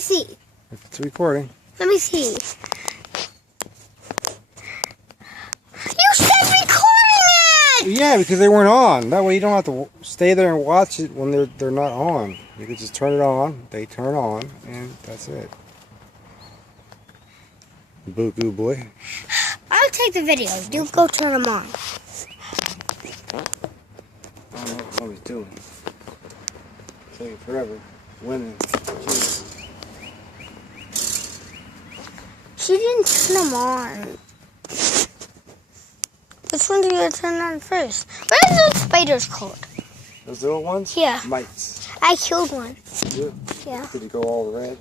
me see. It's recording. Let me see. You said recording it! Yeah, because they weren't on. That way you don't have to stay there and watch it when they're not on. You can just turn it on. They turn on, and that's it. Boo-goo boy. I'll take the video. You go turn them on. I don't know what he's doing. It's taking forever. Winning. She didn't turn them on. Which one do you turn on first? What are those spiders called? Those little ones? Yeah. Mites. I killed one. Yeah. Yeah. Did it go all red?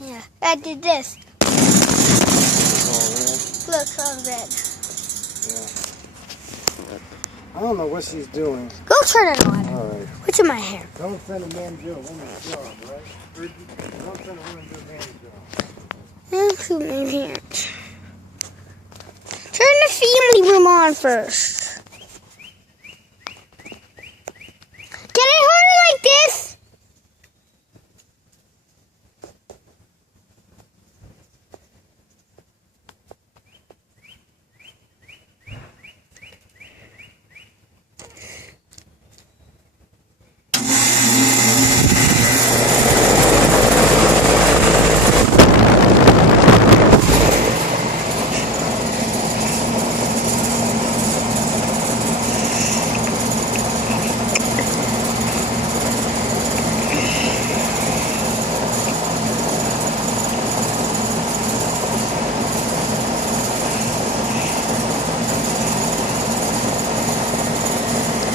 Yeah. I did this. All red? Look, it's all red. Yeah. I don't know what she's doing. Go turn it on. All right. What's in my hair? Don't send a man to a woman's job, right? Don't send a woman to a man's job. Turn the family room on first. Can I hold it like this?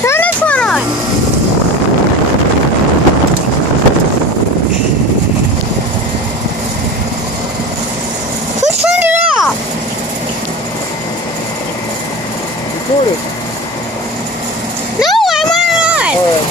Turn this one on. Who turned it off? Record it. No, I want it on. All right.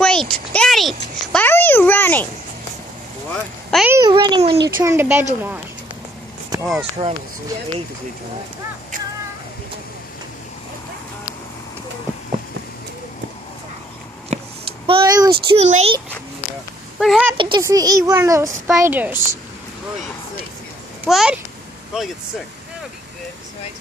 Wait, Daddy, why were you running? What? Why are you running when you turned the bedroom on? Oh, I was trying to see the age of each one. Well, it was too late. Yeah. What happened if you eat one of those spiders? Probably get sick. What? Probably get sick. That would be good. So I told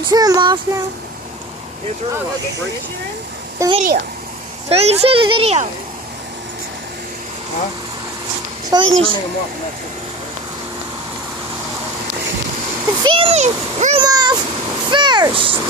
They turn them off now. Yeah, turn Oh, them he'll on. get Break. permission then? The video. So we can show the video. Huh? So we can Turning them off and that's it. the family room off first.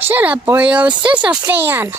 Shut up, Oreos. There's a fan.